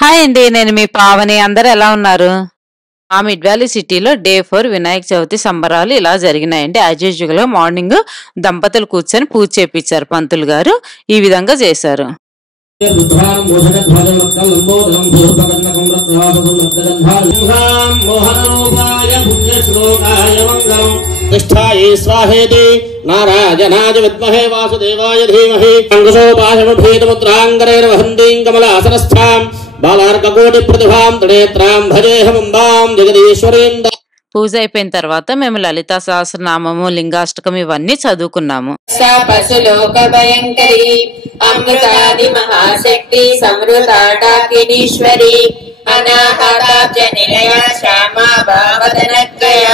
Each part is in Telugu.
హాయ్ అండి, నేను మీ పావని. అందరూ ఎలా ఉన్నారు? ఆ మిడ్ వ్యాలీ సిటీలో డే 4 వినాయక చవితి సంబరాలు ఇలా జరిగినాయండి. యాజ్ యూజువల్ గా మార్నింగ్ దంపతులు కూర్చొని పూజ చేపించారు. పంతులు గారు ఈ విధంగా చేశారు. నారాయణాయ విద్మహే వాసుదేవాయ ధీమహి అంకుశోపాశమభేదముద్రాంగరేణ వహంతీం కమలాసనస్థాం బాలార్కకోటి ప్రతిభాం త్రినేత్రాం భజేహముంబాం జగదీశ్వరీం. పూజ అయిపోయిన తర్వాత మేము లలితా సహస్రనామము, లింగాష్టకం ఇవన్నీ చదువుకున్నాము. పశులోక భయంకరి అమృతాది మహాశక్తి సమృతాటాకినీశ్వరి అనాహతాబ్జ నిలయ శ్యామా భావదనక్కయ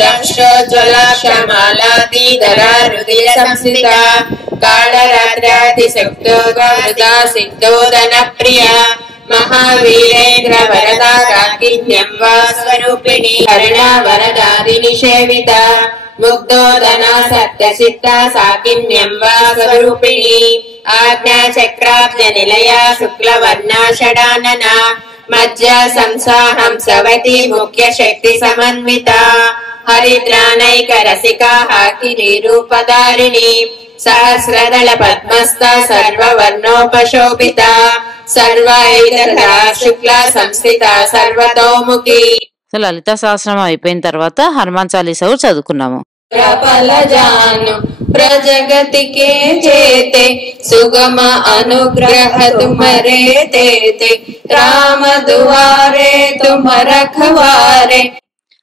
దంశోజ్వలా శ్యామాలాతిధరా హృదయ సంస్థిత కాళరాత్రాది శక్తోగమృతా సిద్ధోదన ప్రియ మహావీరేంద్ర వరదా కాకిన్యం వా స్వరూపిణి కరుణా వరదాది నిషేవిత ముగ్ధోదన సత్యసిద్ధ సాకిన్యం వా స్వరూపిణి ఆజ్ఞా చక్రాబ్జ నిలయ శుక్లవర్ణ షడానన మధ్య సంసాహంసవతి ముఖ్య శక్తి సమన్విత హరిద్రానైక రసికా హాకిని రూపధారిణి సహస్రదళ పద్మస్థ సర్వవర్ణోపశోభిత సర్వైదరా శుక్ల సంస్థిత సర్వతోముఖి. లలితా సహస్రం అయిపోయిన తర్వాత హనుమాన్ చాలీసా చదువుకున్నాము. ప్రపలజాను ప్రజగతి కే చేతే సుగమ అనుగ్రహ తుమరే తేతే రామ దువారే తుమ రఖవారే.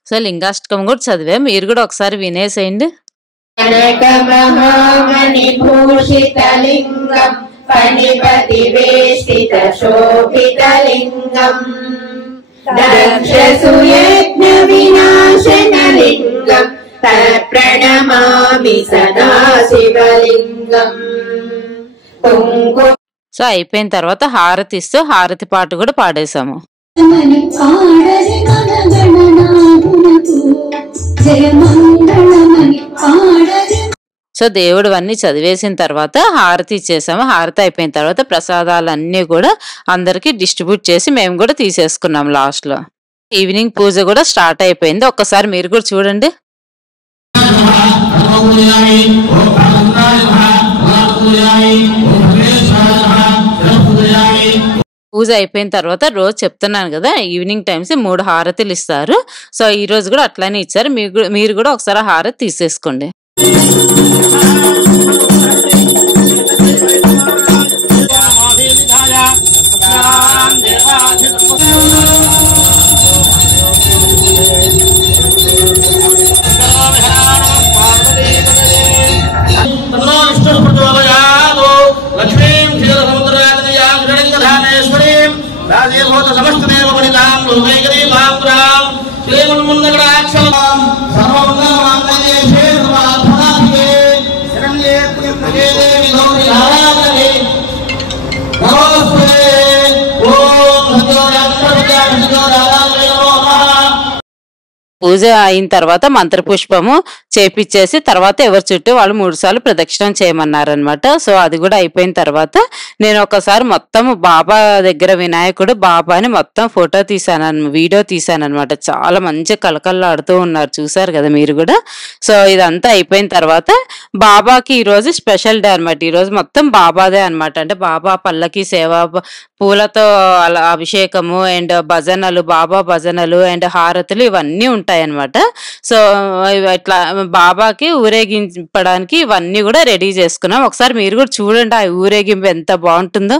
సో లింగాష్టకం కూడా చదివా, మీరు కూడా ఒకసారి వినేసేయండి. కనక మహామణి భూషిత లింగం ఫణిపతి వేష్టిత శోభిత లింగం దక్షసుయజ్ఞ వినాశన లింగం ప్రణమామి సదా శివలింగం. సో అయిపోయిన తర్వాత హారతి ఇస్తూ హారతి పాట కూడా పాడేశాము. సో దేవుడు అన్ని చదివేసిన తర్వాత హారతి ఇచ్చేసాము. హారతి అయిపోయిన తర్వాత ప్రసాదాలన్నీ కూడా అందరికి డిస్ట్రిబ్యూట్ చేసి మేము కూడా తీసేసుకున్నాం. లాస్ట్ లో ఈవినింగ్ పూజ కూడా స్టార్ట్ అయిపోయింది. ఒక్కసారి మీరు కూడా చూడండి. పూజ అయిపోయిన తర్వాత రోజు చెప్తున్నాను కదా, ఈవినింగ్ టైమ్స్ 3 హారతులు ఇస్తారు. సో ఈ రోజు కూడా అట్లానే ఇచ్చారు. మీరు కూడా ఒకసారి హారతి తీసేసుకోండి. పూజ అయిన తర్వాత మంత్రపుష్పము చేపిచ్చేసి తర్వాత ఎవరి చుట్టూ వాళ్ళు 3 సార్లు ప్రదక్షిణం చేయమన్నారనమాట. సో అది కూడా అయిపోయిన తర్వాత నేను ఒకసారి మొత్తం బాబా దగ్గర వినాయకుడు బాబాని మొత్తం ఫోటో తీసాను, వీడియో తీసాను అనమాట. చాలా మంచి కలకల్లాడుతూ ఉన్నారు, చూసారు కదా మీరు కూడా. సో ఇదంతా అయిపోయిన తర్వాత బాబాకి ఈరోజు స్పెషల్ డే అనమాట. ఈరోజు మొత్తం బాబాదే అనమాట. అంటే బాబా పల్లకి సేవ, పూలతో అలా అభిషేకము అండ్ భజనలు, బాబా భజనలు అండ్ హారతులు ఇవన్నీ ఉంటాయి అన్నమాట. సో ఇట్లా బాబాకి ఊరేగింపడానికి ఇవన్నీ కూడా రెడీ చేసుకున్నాం. ఒకసారి మీరు కూడా చూడండి ఆ ఊరేగింపు ఎంత బాగుంటుందో.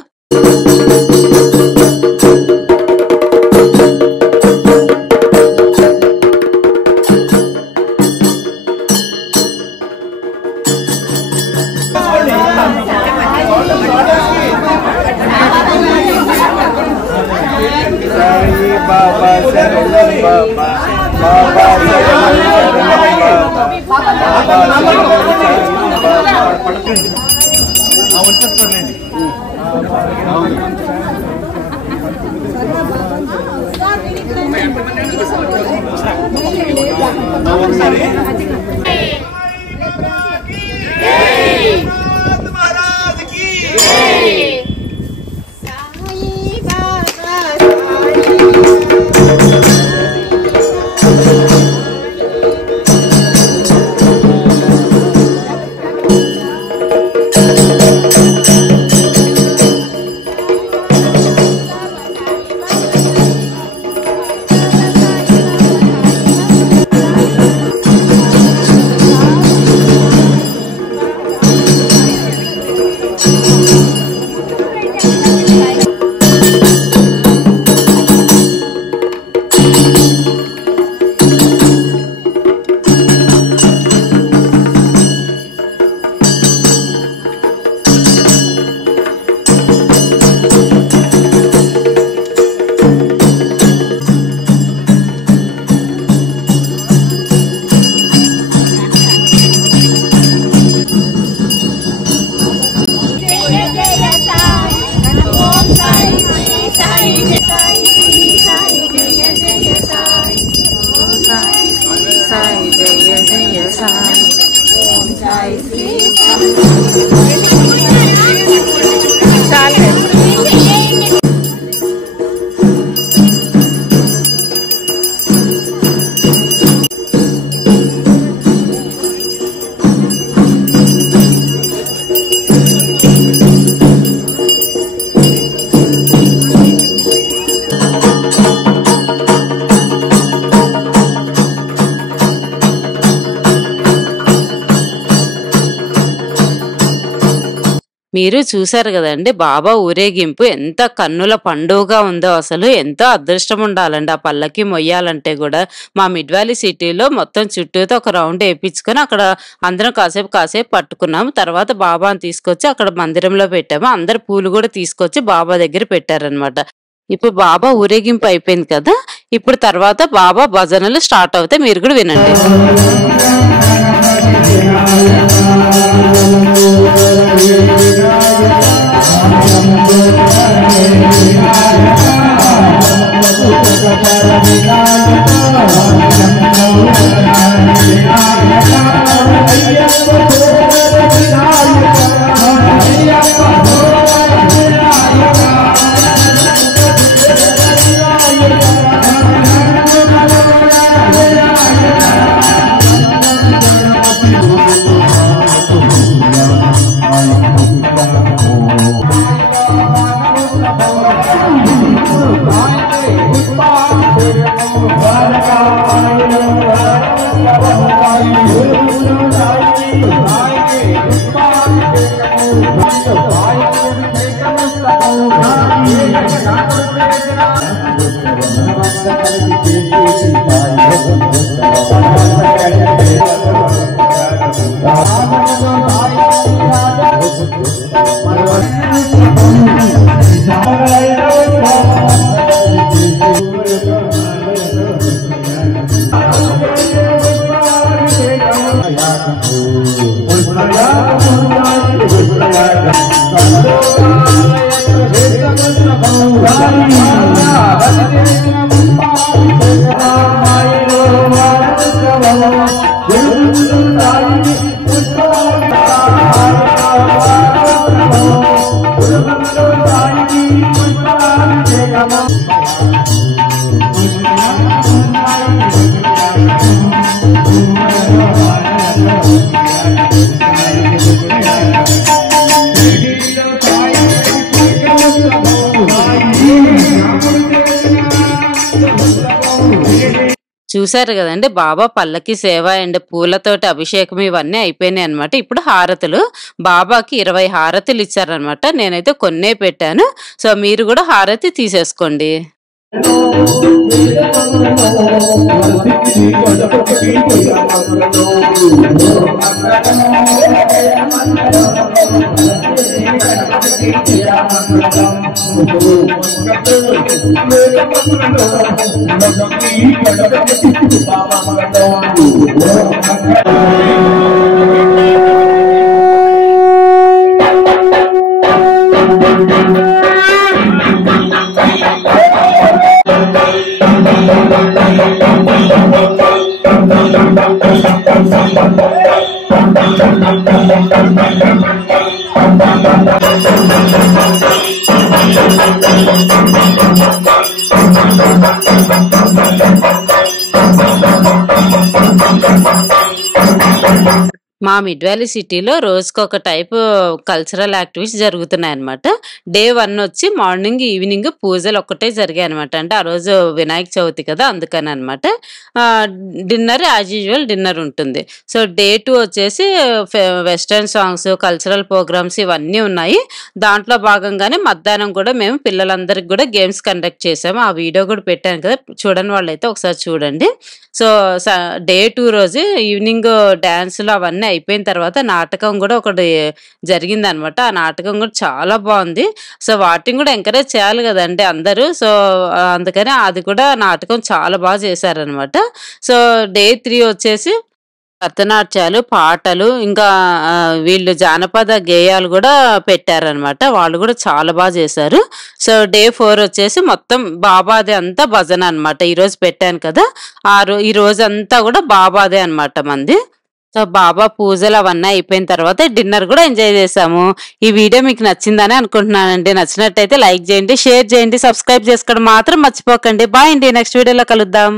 మీరు చూసారు కదండి బాబా ఊరేగింపు ఎంత కన్నుల పండుగగా ఉందో. అసలు ఎంతో అదృష్టం ఉండాలండి ఆ పల్లకి మొయ్యాలంటే కూడా. మా మిడ్ వ్యాలీ సిటీలో మొత్తం చుట్టూతో ఒక రౌండ్ వేయించుకొని అక్కడ అందరం కాసేపు పట్టుకున్నాము. తర్వాత బాబాని తీసుకొచ్చి అక్కడ మందిరంలో పెట్టాము. అందరు పూలు కూడా తీసుకొచ్చి బాబా దగ్గర పెట్టారనమాట. ఇప్పుడు బాబా ఊరేగింపు అయిపోయింది కదా, ఇప్పుడు తర్వాత బాబా భజనలు స్టార్ట్ అవుతాయి, మీరు కూడా వినండి. చూసారు కదండి బాబా పల్లకి సేవ అండ్ పూలతోటి అభిషేకం ఇవన్నీ అయిపోయినాయి అనమాట. ఇప్పుడు హారతులు బాబాకి 20 హారతులు ఇచ్చారనమాట. నేనైతే కొన్నే పెట్టాను, సో మీరు కూడా హారతి తీసేసుకోండి. మా మిడ్ వ్యాలీ సిటీలో రోజుకొక టైప్ కల్చరల్ యాక్టివిటీస్ జరుగుతున్నాయి అనమాట. డే 1 వచ్చి మార్నింగ్ ఈవినింగ్ పూజలు ఒక్కటే జరిగాయి అనమాట. అంటే ఆ రోజు వినాయక చవితి కదా, అందుకని అనమాట. డిన్నర్ యాజ్ యూజువల్ డిన్నర్ ఉంటుంది. సో డే 2 వచ్చేసి వెస్టర్న్ సాంగ్స్, కల్చరల్ ప్రోగ్రామ్స్ ఇవన్నీ ఉన్నాయి. దాంట్లో భాగంగానే మధ్యాహ్నం కూడా మేము పిల్లలందరికి కూడా గేమ్స్ కండక్ట్ చేసాము. ఆ వీడియో కూడా పెట్టాను కదా, చూడని వాళ్ళైతే ఒకసారి చూడండి. సో డే 2 రోజు ఈవినింగ్ డ్యాన్సులు అవన్నీ అయిపోయిన తర్వాత నాటకం కూడా ఒకటి జరిగిందనమాట. ఆ నాటకం కూడా చాలా బాగుంది. సో వాటిని కూడా ఎంకరేజ్ చేయాలి కదండి అందరూ. సో అందుకని అది కూడా నాటకం చాలా బాగా చేశారనమాట. సో డే 3 వచ్చేసి భరతనాట్యాలు, పాటలు, ఇంకా వీళ్ళు జానపద గేయాలు కూడా పెట్టారనమాట. వాళ్ళు కూడా చాలా బాగా చేశారు. సో డే 4 వచ్చేసి మొత్తం బాబాదే అంతా భజన అనమాట. ఈరోజు పెట్టాను కదా, ఈ రోజు అంతా కూడా బాబాదే అనమాట మంది. సో బాబా పూజలు అవన్నీ అయిపోయిన తర్వాత డిన్నర్ కూడా ఎంజాయ్ చేసాము. ఈ వీడియో మీకు నచ్చిందని అనుకుంటున్నానండి. నచ్చినట్టయితే లైక్ చేయండి, షేర్ చేయండి, సబ్స్క్రైబ్ చేసుకోవడం మాత్రం మర్చిపోకండి. బాయ్ అండి, నెక్స్ట్ వీడియోలో కలుద్దాం.